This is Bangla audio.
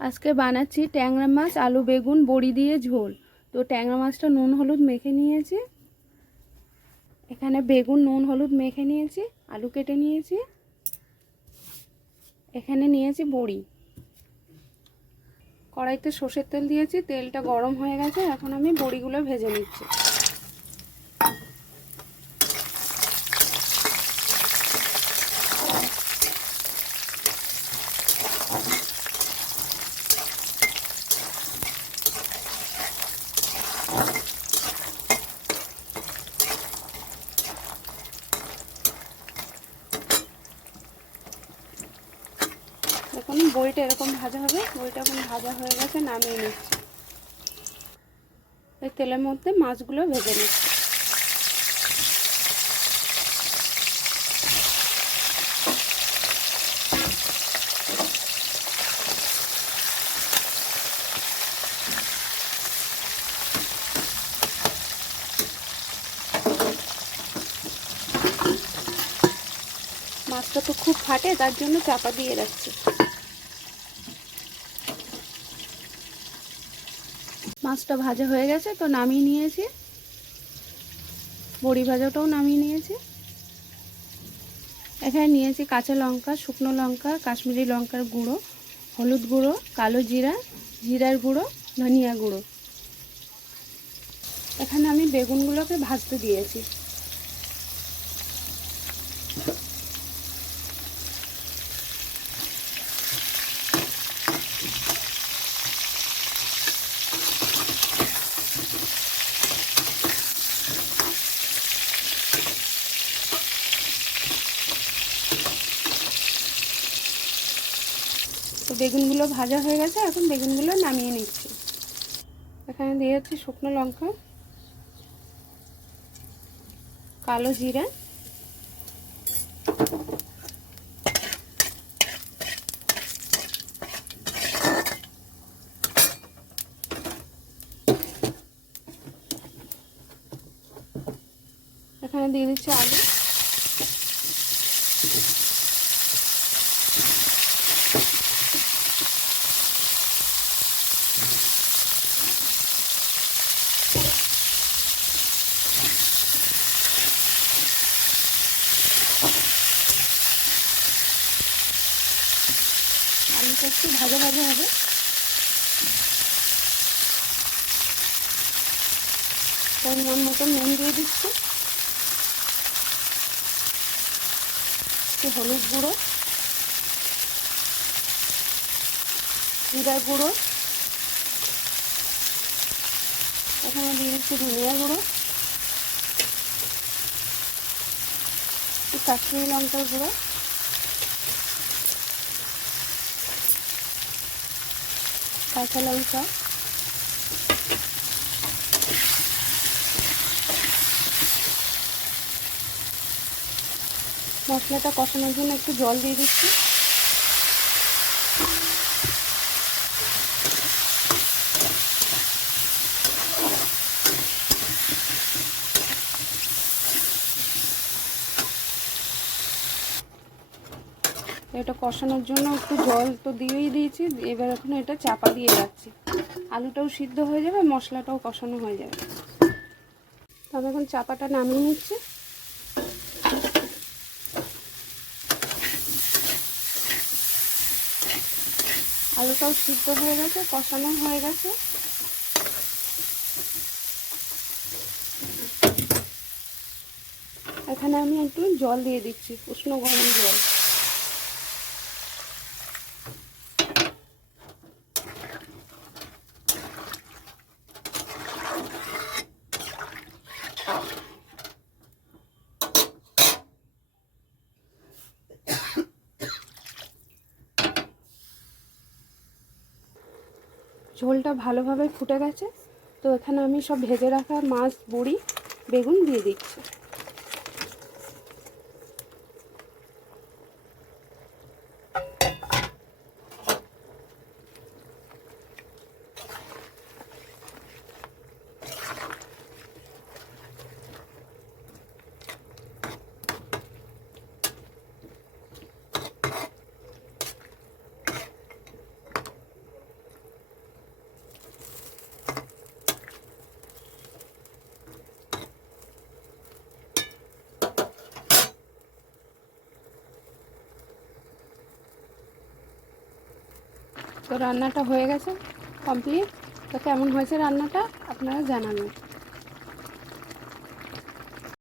আজকে বানাচ্ছি ট্যাংরা মাছ, আলু বেগুন, বড়ি দিয়ে ঝোল। তো ট্যাংরা মাছটা নুন হলুদ মেখে নিয়েছি। এখানে বেগুন নুন হলুদ মেখে নিয়েছি, আলু কেটে নিয়েছি। এখানে নিয়েছি বড়ি। কড়াইতে সর্ষের তেল দিয়েছি, তেলটা গরম হয়ে গেছে, এখন আমি বড়িগুলো ভেজে নিচ্ছি। দেখুন বড়িটা এরকম ভাজা হবে। বড়িটা এখন ভাজা হয়ে গেছে, নামিয়ে নিচ্ছি। এই তেলের মধ্যে মাছগুলো ভেজে নিচ্ছি। মাছটা তো খুব ফাটে, তার জন্য চাপা দিয়ে রাখছি। মাছটা ভাজা হয়ে গেছে, তো নামিয়ে নিয়েছি। বড়ি ভাজাটাও নামিয়ে নিয়েছি। এখানে নিয়েছি কাঁচা লঙ্কা, শুকনো লঙ্কা, কাশ্মীরি লঙ্কার গুঁড়ো, হলুদ গুঁড়ো, কালো জিরা, জিরার গুঁড়ো, ধনিয়া গুঁড়ো। এখানে আমি বেগুনগুলোকে ভাজতে দিয়েছি। বেগুনগুলো ভাজা হয়ে গেছে, এখন বেগুনগুলো নামিয়ে নিচ্ছি। এখানে দিয়ে যাচ্ছি শুকনো লঙ্কা, কালো জিরা, এখানে দিয়ে দিচ্ছি আলু। আলুটা একটু ভাজা ভাজা হবে। পরিমাণ মতো নুন দিয়ে দিচ্ছি। একটু হলুদ গুঁড়ো। জিরার গুঁড়ো। এখানে দিয়ে দিচ্ছি ধনিয়া গুঁড়ো। একটু কাশ্মীরি লঙ্কার গুঁড়ো। কাঁচা লঙ্কা মশলাটা কষানোর জন্য একটু জল দিয়ে দিচ্ছি। এটা কষানোর জন্য একটু জল তো দিয়েই দিয়েছি, এবার এখন এটা চাপা দিয়ে যাচ্ছি আলুটাও সিদ্ধ হয়ে যাবে, মশলাটাও কষানো হয়ে যাবে। তো আমি এখন চাপাটা নামিয়ে নিচ্ছি। আলুটাও সিদ্ধ হয়ে গেছে, কষানো হয়ে গেছে। এখানে আমি একটু জল দিয়ে দিচ্ছি, উষ্ণ গরম জল। ঝোলটা ভালোভাবে ফুটে গেছে। তো এখানে আমি সব ভেজে রাখা মাছ, বড়ি, বেগুন দিয়ে দিচ্ছি। তো রান্নাটা হয়ে গেছে কমপ্লিট। তো কেমন হয়েছে রান্নাটা আপনারা জানাবেন।